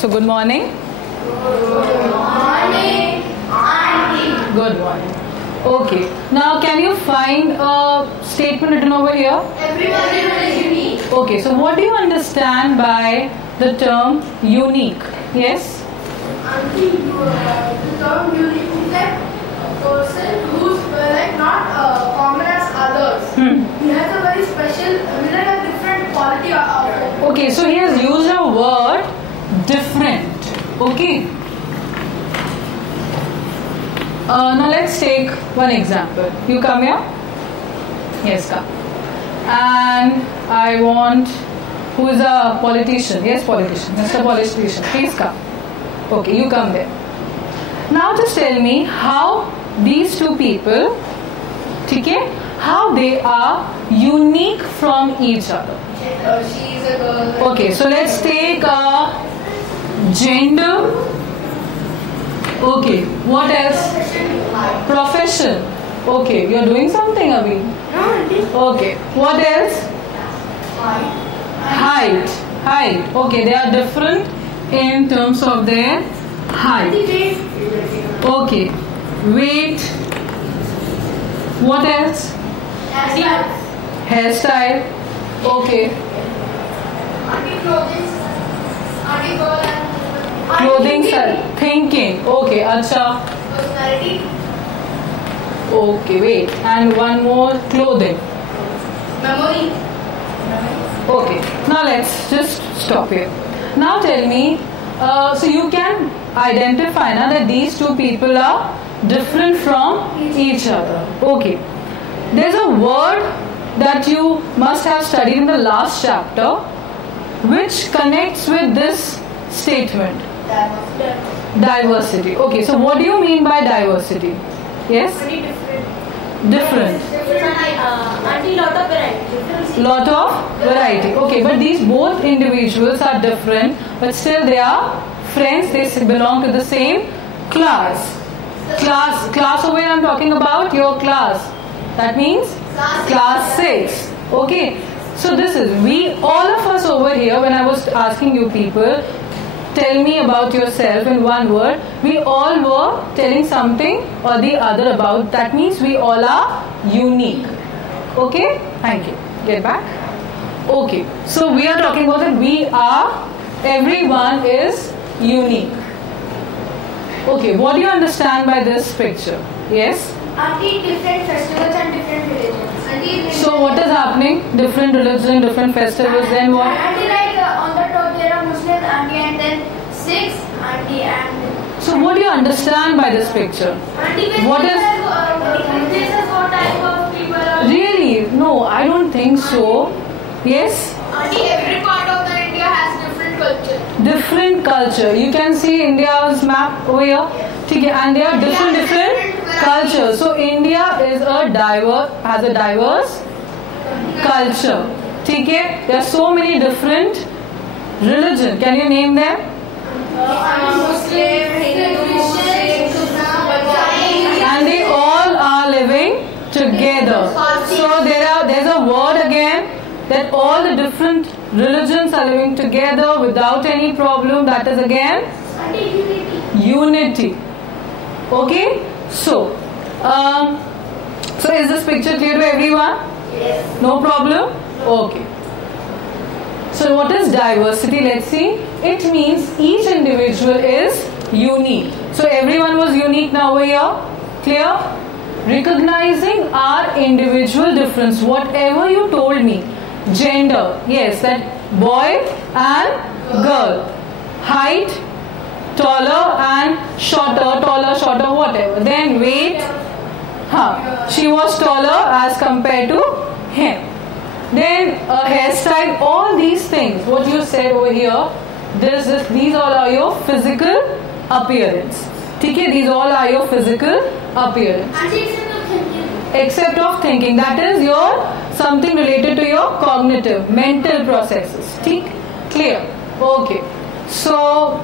So good morning. Good morning, Auntie. Good morning. Okay. Now can you find a statement written over here? Everyone is unique. Okay. So what do you understand by the term unique? Yes? Auntie, the term unique is like a person who's like not common as others. He has a very special, like a different quality of it. Okay. So he has used a word different. Okay. Now let's take one example. You come here. Yes, come. And I want, who is a politician? Yes, politician. Mr. Politician, please come. Okay, you come there. Now just tell me how these two people, okay, how they are unique from each other. She is a girl. Okay, so let's take gender. Okay, what else? Profession. Okay, you're doing something, Abhi. No, Auntie. Okay, what else? Height. Height. Okay, they are different in terms of their height. Okay, weight. What else? Hairstyle. Okay, clothing style. Thinking. Okay, acha. Personality. Okay, wait. And one more, clothing. Memory. Okay, now let's just stop here. Now tell me, so you can identify now that these two people are different from each other. Okay, there's a word that you must have studied in the last chapter which connects with this statement. Diversity. Okay, so what do you mean by diversity? Yes? Very different. Different. Auntie, lot of variety. Lot of variety. Okay, but these both individuals are different, but still they are friends. They belong to the same class. Class over here I'm talking about your class. That means class 6. Okay. So this is all of us over here. When I was asking you people, tell me about yourself in one word, we all were telling something or the other about. That means we all are unique. Okay, thank you. Get back. Okay, so we are talking about that everyone is unique. Okay, what do you understand by this picture? Yes? Auntie, different festivals and different religions. Auntie, So what is happening? Different religion, different festivals, then what? Auntie, like on the top there are Muslims, Auntie, and then Sikhs, Auntie, and... So what do you understand by this picture? Auntie, What is... which places, what type of people are... Really? No, I don't think so. Yes? Auntie, every part of the India has different culture. Different culture. You can see India's map over here. Okay, and they are different cultures. So India is has a diverse culture. Okay? There are so many different religions. Can you name them? Muslim, Hindu, Sikh, And they all are living together. So there's a word again that all the different religions are living together without any problem. That is again unity. Okay, so is this picture clear to everyone? Yes. No problem? Okay. So what is diversity? Let's see. It means each individual is unique. So everyone was unique now over here. Clear? Recognizing our individual difference. Whatever you told me. Gender. Yes, that boy and girl. Height. Taller and shorter, whatever. Then weight. She was taller as compared to him. Then hairstyle, all these things, what you said over here, these all are your physical appearance. Okay, these all are your physical appearance. Except of thinking. That is your something related to your cognitive, mental processes. Clear? Okay. So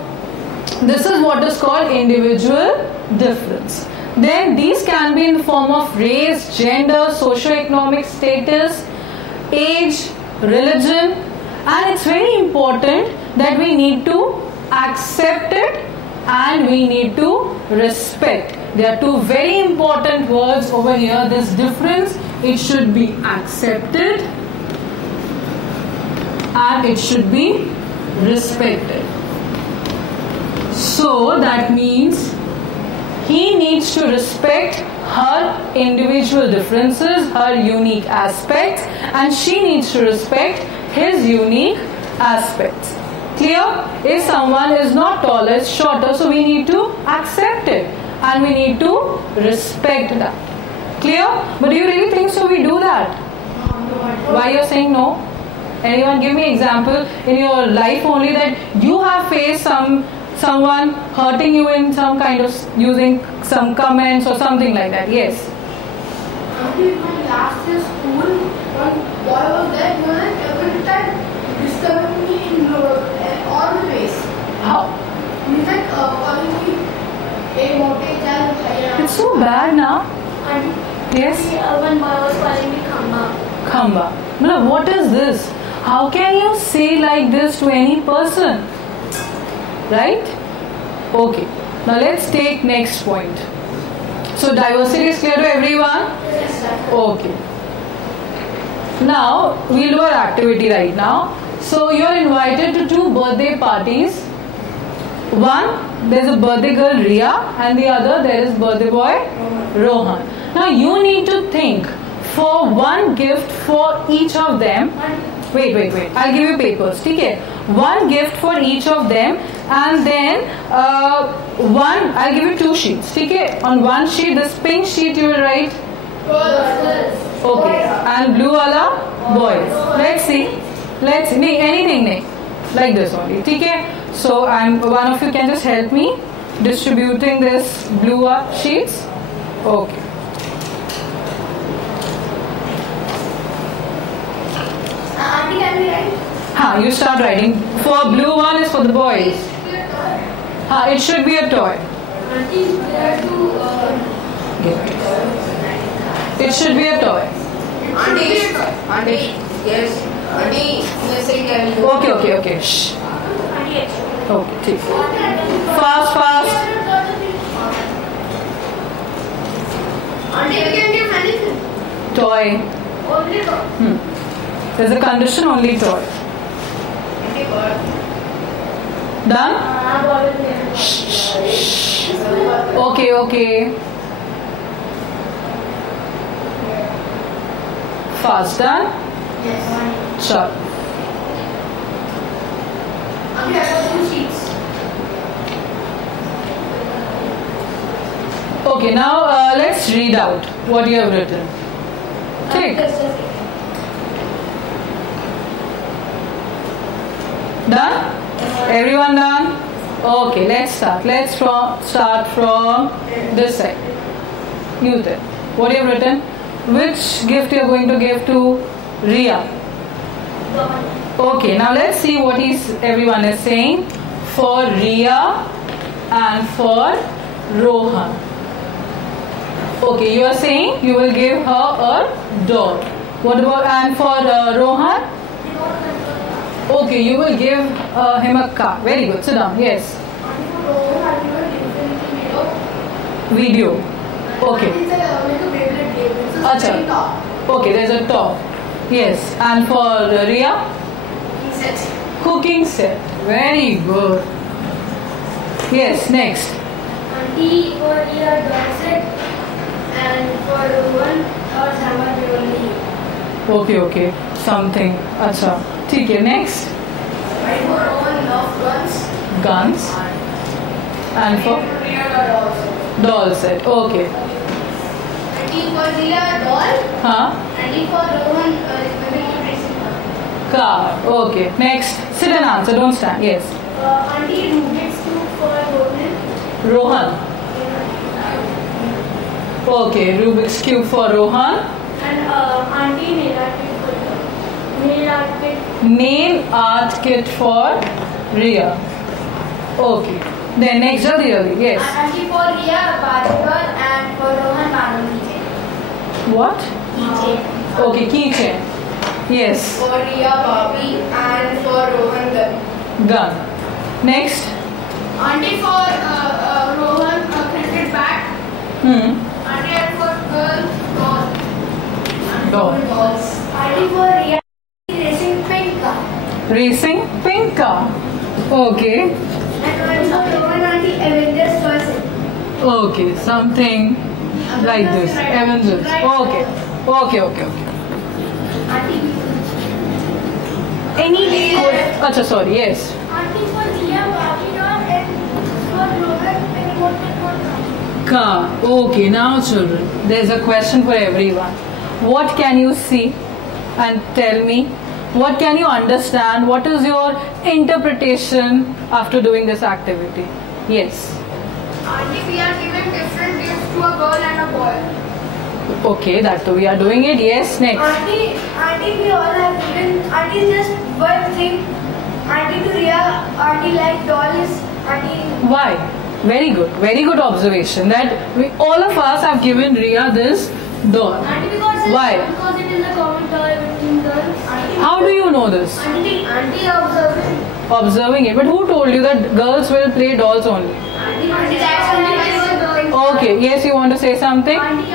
this is what is called individual difference. Then these can be in the form of race, gender, socio-economic status, age, religion, and it's very important that we need to accept it and we need to respect. There are two very important words over here. This difference, it should be accepted and it should be respected. So that means he needs to respect her individual differences, her unique aspects, and she needs to respect his unique aspects. Clear? If someone is not taller, is shorter, so we need to accept it and we need to respect that. Clear? But do you really think so we do that? Why you're saying no? Anyone give me example in your life only that you have faced someone hurting you in some kind of using some comments or something like that. Yes. In my last year school, one boy was there, he was like every time disturbing me in all the ways. How? He's like calling me a mote child. It's so bad now. Yes. One boy was calling me Khamba. Khamba. Malab, what is this? How can you say like this to any person? Right? Okay. Now let's take next point. So diversity is clear to everyone? Yes, sir. Okay. Now we'll do our activity right now. So you're invited to two birthday parties. One, there's a birthday girl Ria, and the other there is birthday boy Rohan. Now you need to think for one gift for each of them. Wait. I'll give you papers. Okay? One gift for each of them, and then I'll give you two sheets. Okay? On one sheet, this pink sheet you will write. Okay. And blue wala boys. Let's see. Anything like this only. Okay? So one of you can just help me distributing this blue sheets. Okay. Auntie, can we write? You start writing. For blue one is for the boys. It should be a toy. Auntie, there are two. It should be a toy. Auntie, yes. Auntie, you are saying I will go. Okay. Shh. Auntie, Okay, take. Fast. Auntie, we can give anything. Toy. Only toy. There's a condition, only toy. Done? Okay. Fast. Done? Yes. Chal. Auntie, I got two sheets. Okay, now let's read out what you have written. Take. Just a second. Done? Everyone done? Okay, let's start. Let's start from this side. You tell. What you have written? Which gift you are going to give to Ria? Okay, now let's see what everyone is saying for Ria and for Rohan. Okay, you are saying you will give her a doll. What about, and for Rohan? Okay, you will give him a car. Very good. Sit down. Yes. Video. Okay. It's like a Beyblade game. It's a Acha. top. Okay, there's a top. Yes. And for Ria? Cooking set. Very good. Yes. Next. Auntie, for Ria, doll set, and for Rohan, or Samar, only. Okay. Something. Acha. ठीक है. Next. For Rohan, love guns. Guns. And for doll set. Okay. Auntie, for Ria, doll. Auntie, for Rohan, racing car. Car. Okay. Next. Sit and answer. Don't stand. Yes. Auntie, Rubik's Cube for Rohan. Okay. Rubik's Cube for Rohan. And Auntie, nail art kit for Ria. Nail art kit for Ria. Okay. Then next, jaldi. Yes. Auntie, for Ria, Barbie doll, and for Rohan, Barbie keychain. What? Keychain. Okay, keychain. Yes. For Ria, Barbie, and for Rohan, gun. Gun. Next. Auntie for Rohan cricket bat. Auntie and for girl doll. Dolls. Auntie for Riya racing pink car. Racing pink car. Okay. And auntie for Rohan auntie Avengers person. Okay, something like this. Avengers. Okay. Okay. Auntie. Any Acha, sorry, yes. Auntie for Riya Barbie doll and for Rohan remote control Car. Okay, now children, there's a question for everyone. What can you see and tell me? What can you understand? What is your interpretation after doing this activity? Yes. Auntie, we are giving different gifts to a girl and a boy. Okay, that too we are doing it. Yes, next. Auntie, we all have given Auntie just one thing. Auntie to Riya, Auntie like dolls. Auntie. Why? Very good observation. That we all of us have given Riya this doll. Auntie, because why? Because it is a common toy between girls. Auntie, how do you know this? Auntie observing. Observing it. But who told you that girls will play dolls only? Auntie, that's only okay. Yes, you want to say something? Auntie,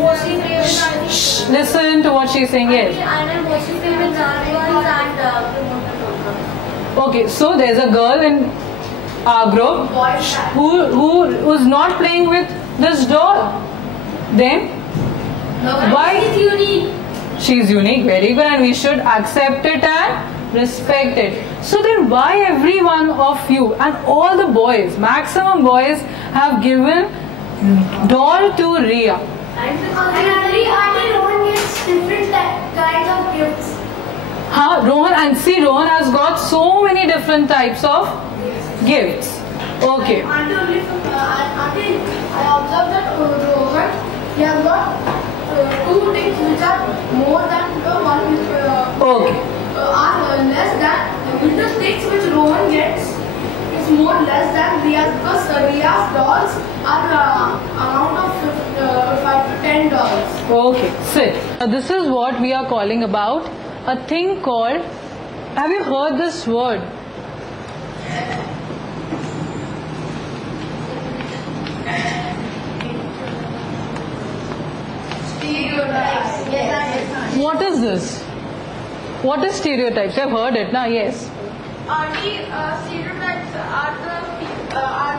mostly play with Auntie. Listen to what she's saying. Yes. I mostly play with ones and remote control. Okay, so there's a girl in our group who is not playing with this doll. Then why? She's unique. She's unique. Very good, and we should accept it and respect it. So then why every one of you and all the boys, maximum boys, have given doll to Riya? And because Auntie Rohan gets different kinds of gifts. Rohan, and see, Rohan has got so many different types of gifts. Okay. Auntie, I observed that Rohan, he has got two things which are more than one. Okay. Are less than the sticks which Rohan gets is more less than Riya's, because Riya's dolls are amount of 5 to 10 dolls. Okay, sit. This is what we are calling about a thing called, have you heard this word? Stereotypes. Yes. What is this? What is stereotypes? I've heard it, now yes. Auntie, stereotypes are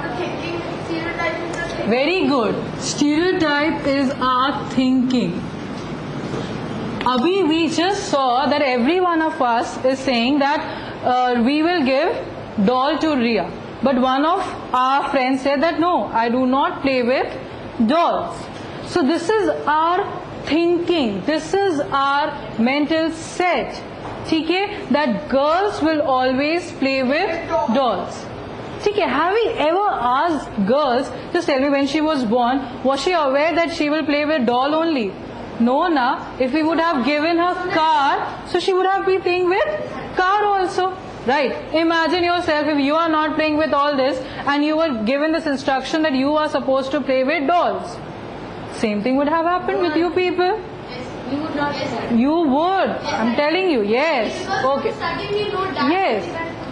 the thinking. Stereotypes is the thinking. Very good. Stereotype is our thinking. Abhi, we just saw that every one of us is saying that we will give doll to Riya. But one of our friends said that no, I do not play with dolls. So this is our thinking. This is our mental set. Okay, that girls will always play with dolls. Okay, have we ever asked girls, just tell me, when she was born, was she aware that she will play with doll only? No, na. If we would have given her car, so she would have been playing with car also. Right. Imagine yourself, if you are not playing with all this and you were given this instruction that you are supposed to play with dolls. Same thing would have happened with you people. You would not. You would. I'm telling you. Yes. Okay. Yes.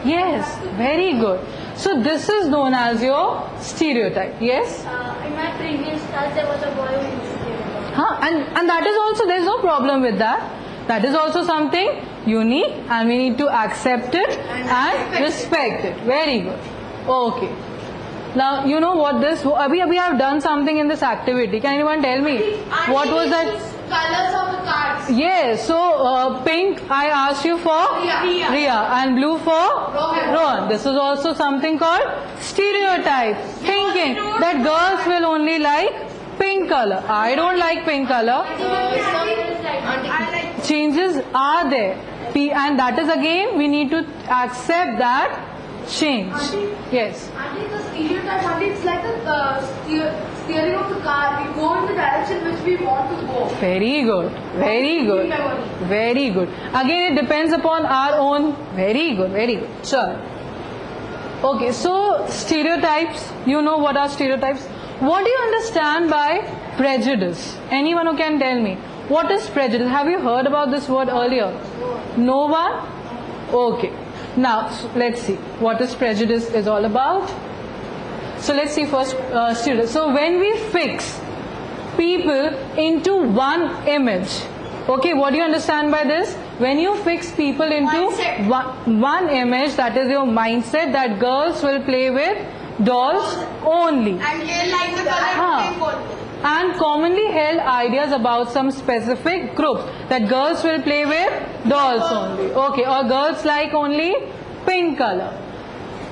Yes. Very good. So this is known as your stereotype. Yes. In my previous class, there was a boy who used to play with dolls. And that is also, there is no problem with that. That is also something unique, and we need to accept it and respect it. Very good. Okay. Now, you know what this, we have done something in this activity. Can anyone tell me? What was that? Colors of the cards. Yes, so pink I asked you for Riya, and blue for Rohan. This is also something called stereotype. Thinking that girls will only like pink color. I don't like pink color. Changes are there. And that is again, we need to accept that change. Yes. Auntie, the stereotype, Auntie, it's like a steering of the car. We go in the direction which we want to go. Very good. Very good. Very good. Again, it depends upon our own. Very good. Very good. Sure. Okay, so stereotypes. You know what are stereotypes? What do you understand by prejudice? Anyone who can tell me? What is prejudice? Have you heard about this word earlier? No one? Okay. Now, let's see what is prejudice is all about. So let's see first, students. So when we fix people into one image, okay, what do you understand by this? When you fix people into one image, that is your mindset that girls will play with dolls only. And they like the color pink only. And commonly held ideas about some specific group, that girls will play with dolls only, okay, or girls like only pink color,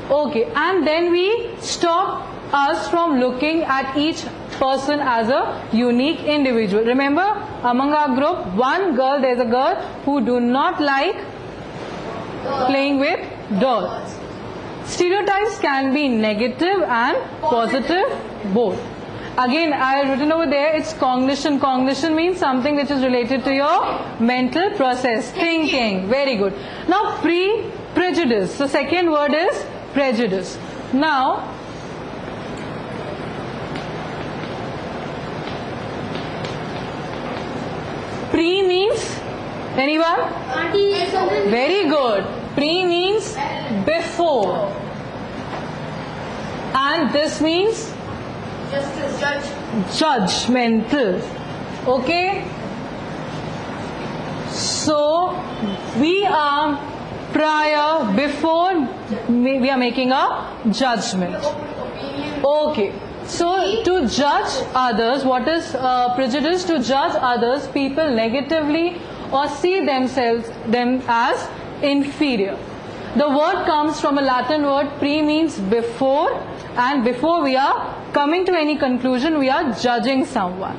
okay, and then we stop us from looking at each person as a unique individual. Remember, among our group, one girl, there's a girl who do not like playing with dolls. Stereotypes can be negative and positive both. Again, I have written over there, it's cognition. Cognition means something which is related to your mental process, thinking. Very good. Now, prejudice. So, second word is prejudice. Now, pre means, anyone? Very good. Pre means before. And this means judgmental. Okay, so we are prior, before we are making a judgment. Okay, so to judge others, what is prejudice? To judge others, people negatively or see them as inferior. The word comes from a Latin word. Pre means before, and before we are coming to any conclusion, we are judging someone,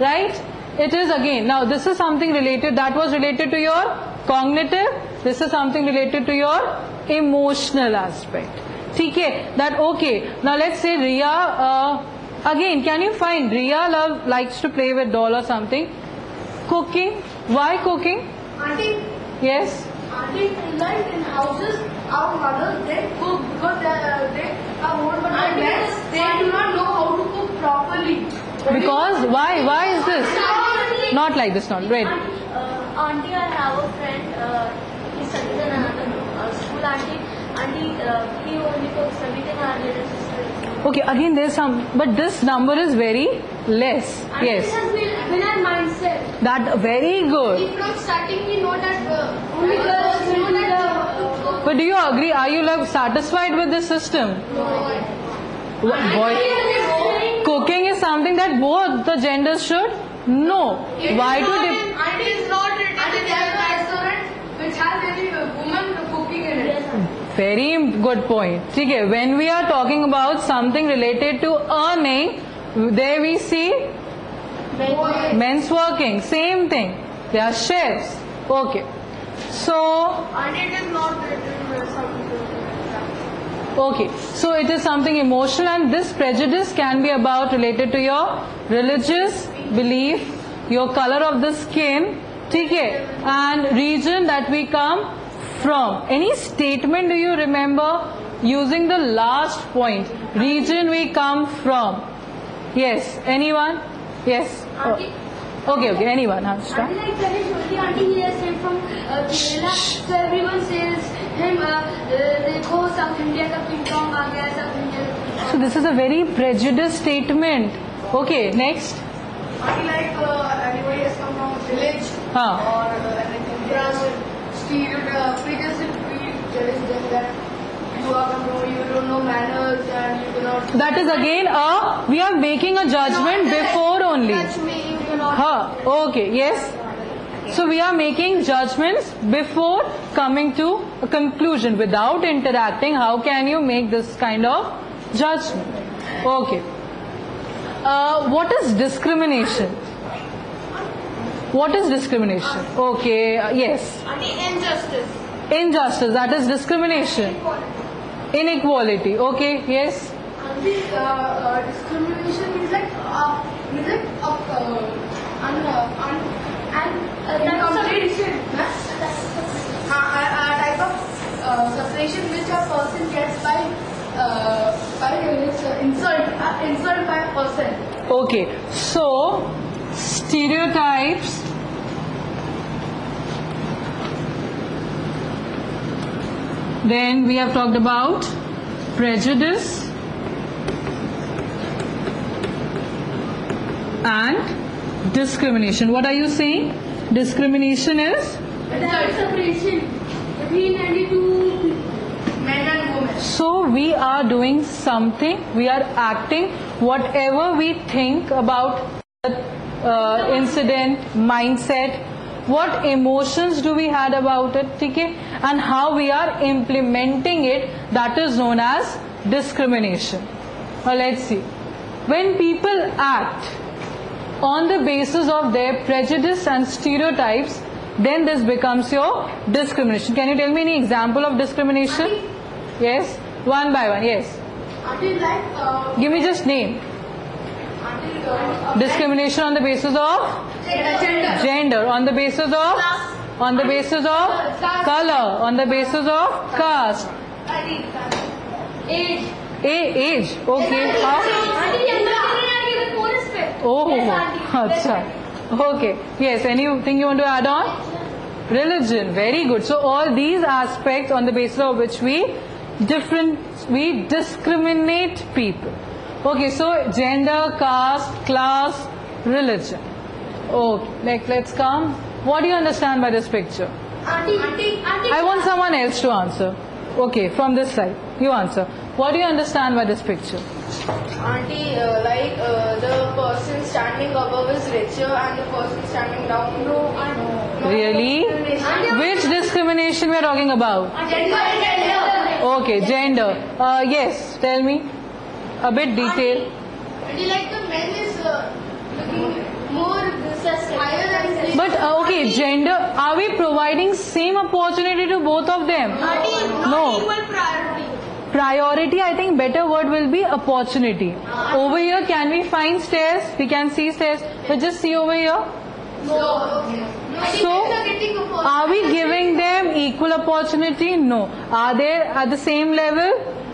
right? It is again, now this is something related, that was related to your cognitive, this is something related to your emotional aspect. Okay, that okay. Now let's say Riya, again, can you find Riya likes to play with doll or something? Cooking. Why cooking? Auntie. Yes. Auntie, like in houses, our mothers they cook because they are old, but my dads they do not know how to cook properly. Because why is this? Not like this, not right. Auntie, I have a friend. He studies in another school. Auntie, he only cooks everything. Our little sister. Okay, again there's some, but this number is very less. Auntie, Yes. This has been our mindset. That very good. From starting we know that only girls know that. But do you agree? Are you satisfied with this system? Boy, cooking is something that both the genders should know. Why do they? Auntie is not written in the restaurant which has any woman cooking in it. Very good point. Okay, when we are talking about something related to earning, there we see men's working. Same thing. They are chefs. Okay. So, And it is not written something. okay, so it is something emotional, and this prejudice can be about related to your religious belief, your color of the skin, okay, and region that we come from. Any statement do you remember using the last point? Region we come from. Yes, anyone? Yes. Oh. Okay, anyone? Auntie, like when I told you, auntie, he is from Kerala, so everyone says him, देखो South India का King Kong आ गया, South India. So this is a very prejudiced statement. Okay, next. Auntie, like anybody has come from a village Huh. or anything, there are prejudice that you don't know manners and you cannot. That is again we are making a judgment before only. Touch me, you cannot. Okay, yes. So we are making judgments before coming to a conclusion. Without interacting, how can you make this kind of judgment? Okay. What is discrimination? What is discrimination? Okay, yes. Auntie, injustice. Injustice, that is discrimination. Inequality, okay, yes. Auntie, discrimination means like incomplete type of separation which a person gets by insult by a person. Okay, so stereotypes Then we have talked about prejudice and discrimination. What are you saying? Discrimination is? Separation between any two Men and women. So we are doing something, we are acting, whatever we think about the incident, mindset, what emotions do we had about it, okay? And how we are implementing it, that is known as discrimination. Now let's see. When people act on the basis of their prejudice and stereotypes, then this becomes your discrimination. Can you tell me any example of discrimination? Auntie. Yes, one by one. Yes, Auntie, like give me just name. auntie, Discrimination on the basis of gender, on the basis of color, on the basis of caste, age. age. Okay, how? Auntie, younger children are given more respect. Oh, Yes, auntie. acha. Okay. Yes. Anything you want to add on? Religion. Very good. So all these aspects on the basis of which we discriminate people. Okay. So gender, caste, class, religion. Okay. Let's come. What do you understand by this picture? Auntie. I want someone else to answer. Okay. From this side, you answer. What do you understand by this picture? Auntie, like the person standing above is richer and the person standing down. No. Really? Which discrimination we are talking about? Gender. Okay, gender. Yes, tell me a bit detail. Auntie, like the men is looking More higher than But okay, gender. Are we providing same opportunity to both of them? No. equal priority. Priority, I think better word will be opportunity. Over here, can we find stairs? We can see stairs. But just see over here. So, are we giving them equal opportunity? No. Are they at the same level?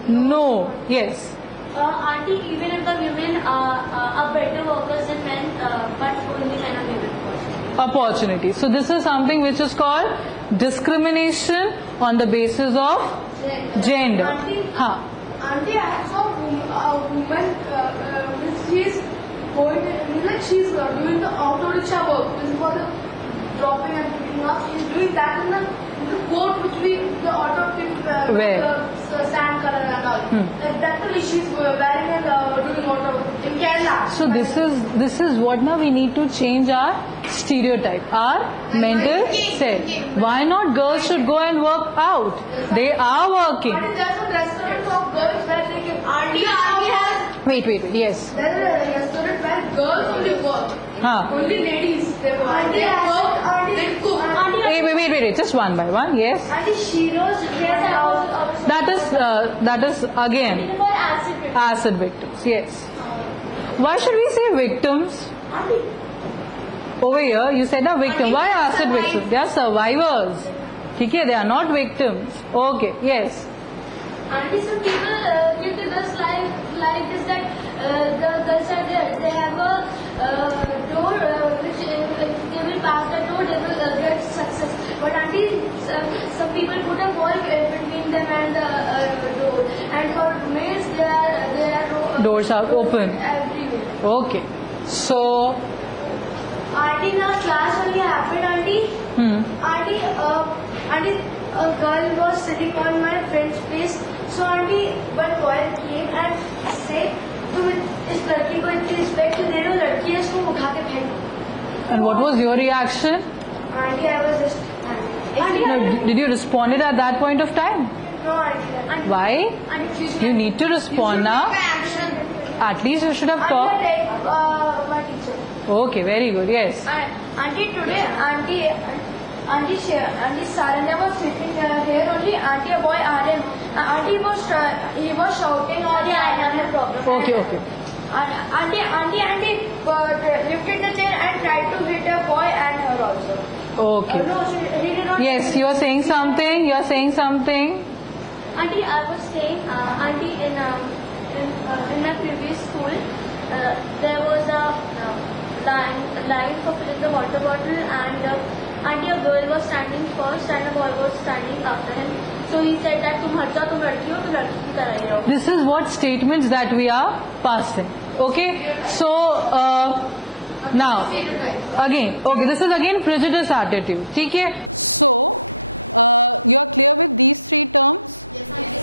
No. Yes. Auntie, even if the women are better workers than men, but only men are given Opportunity. So this is something which is called discrimination on the basis of gender. Auntie, I saw a woman, she's going, like she's doing the auto rickshaw work. This is for the dropping and picking up. She's doing that in the coat which the auto tip, Where? the sand color and all. Like that only she's wearing and doing auto in Kerala. So this is what now we need to change our stereotype, our mental set. Why not girls should go and work out? They are working. But there's a restaurant of girls where they can. Auntie has. Wait. Yes. There's a restaurant where girls only work. Only ladies. They work. Auntie has. They cook. Wait. Just one by one. Yes. Auntie Shiro's house. That is again acid victims. Yes. Why should we say victims? Over here, you said a victim. Why acid victims? They are survivors. Okay, they are not victims. Okay. Yes. Auntie, some people give the girls like this that the girls are there. They have a door which if they will pass the door, they will get success. But auntie, some people put a wall between them and the door. And for males, they are Doors are open. everywhere. Okay. So. Auntie, now class only happened, auntie. Auntie, a girl was sitting on my friend's place. So auntie, one boy came and said, तुम इस लड़की को इतनी respect दे रहे हो, लड़की है इसको उठा के फेंको. And what was your reaction? Auntie, I was just. No, did you respond it at that point of time? No, auntie. Why? Auntie, You need to respond now. At least you should have talked. My teacher. Okay, very good. Yes. Auntie, today, Auntie Saranya was sitting here only. Auntie, a boy Aryan. Auntie he was shouting on the I problem. Okay. Auntie lifted the chair and tried to hit a boy and her also. Okay. No, he did not. Yes, you are saying something. Auntie, I was saying, auntie, in my previous school, there was a line for filling the water bottle, and auntie, a girl was standing first and a boy was standing after him. So he said that तुम हट जाओ, तुम लड़की हो तो लड़की की तरह ही रहो. This is what statements that we are passing. Okay. So now again, okay, this is again prejudice attitude. ठीक है. So you are clear with these three terms?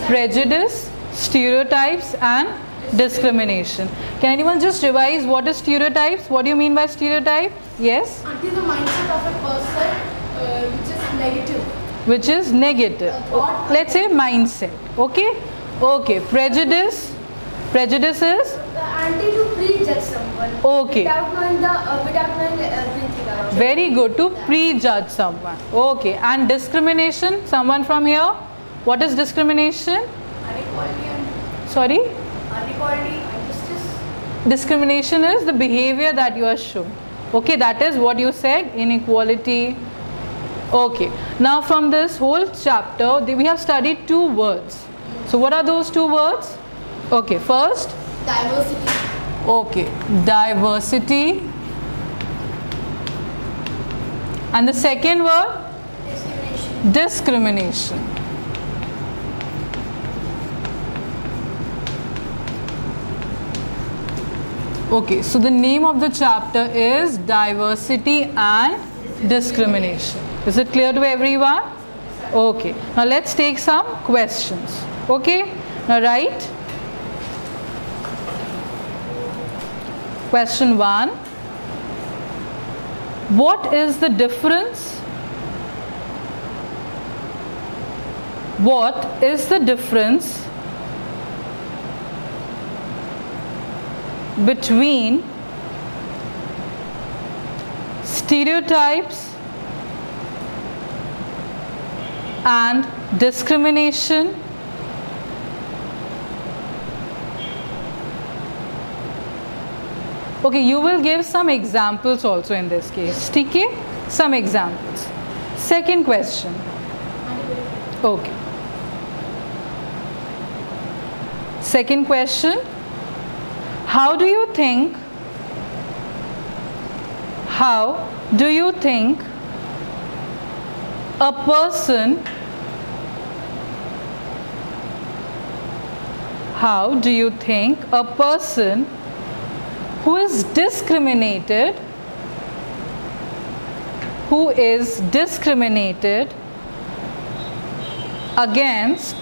Prejudice, stereotypes and discrimination. Can anyone just revise what is stereotypes? What do you mean by stereotype? Yes? It is the mindset of a person which is negative. Which is negative. Let's say mindset. Okay? Okay. Prejudice. Prejudice is? Anti to prejudge someone. Okay. Without knowing everything about it. Very good. To prejudge someone. Okay. And discrimination? Someone from here? What is discrimination? Inequality and Sorry? inequality, injustice. Discrimination is the behavior that you are shown. Okay, that is what you said, inequality. Okay, now from this whole chapter we have studied two words. So what are those two words? Okay, first Diversity. okay, diversity, and the second word Discrimination. discrimination. Okay, so the name of the chapter is diversity and discrimination. Is it clear to everyone? Okay, now let's take some questions. Okay, now write question 1. What is the difference? What is the difference between stereotypes and discrimination? Okay, you will give some examples also in this case. Okay, some examples. Second question. Okay. Second question. How do you think a person who is discriminated against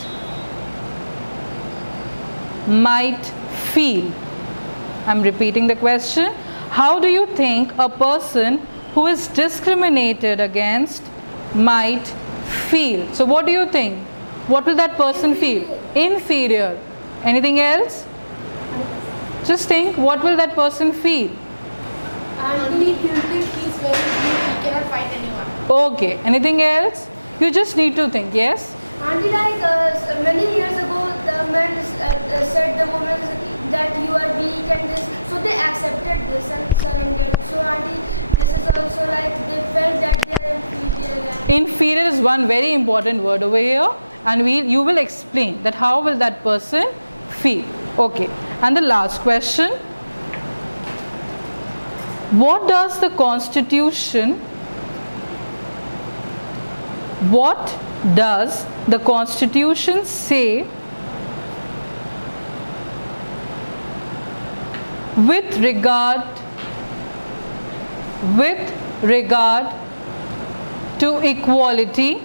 might feel? I'm repeating the question. How do you think a person who is discriminated against might feel? So what do you think? What will that person feel? Inferior. Anything else? Just think, what will that person feel? And he'll think he's very weak, he cannot fight anyone. Okay. Anything else? You just need to think. Yes? Auntie, like many years ago, the men said the women that you are weak and this, so they accepted this and surrendered. So auntie, this is also like they felt that they are inferior. Inferior is one very important word over here, and you will explain that how will that person feel. Okay. And the last question. What does the Constitution say with regard to equality?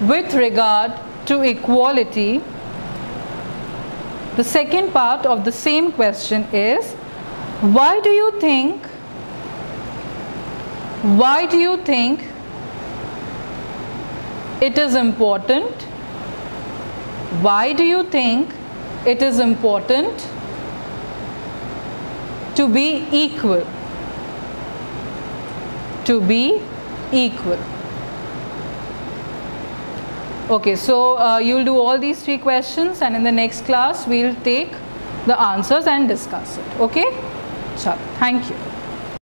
With regard to equality, the second part of the same question is, why do you think it is important? Why do you think it is important to be equal? To be equal. Okay, so you will do all these three questions, and in the next class we will take the answers and discuss it. Okay? Chalo, thank you.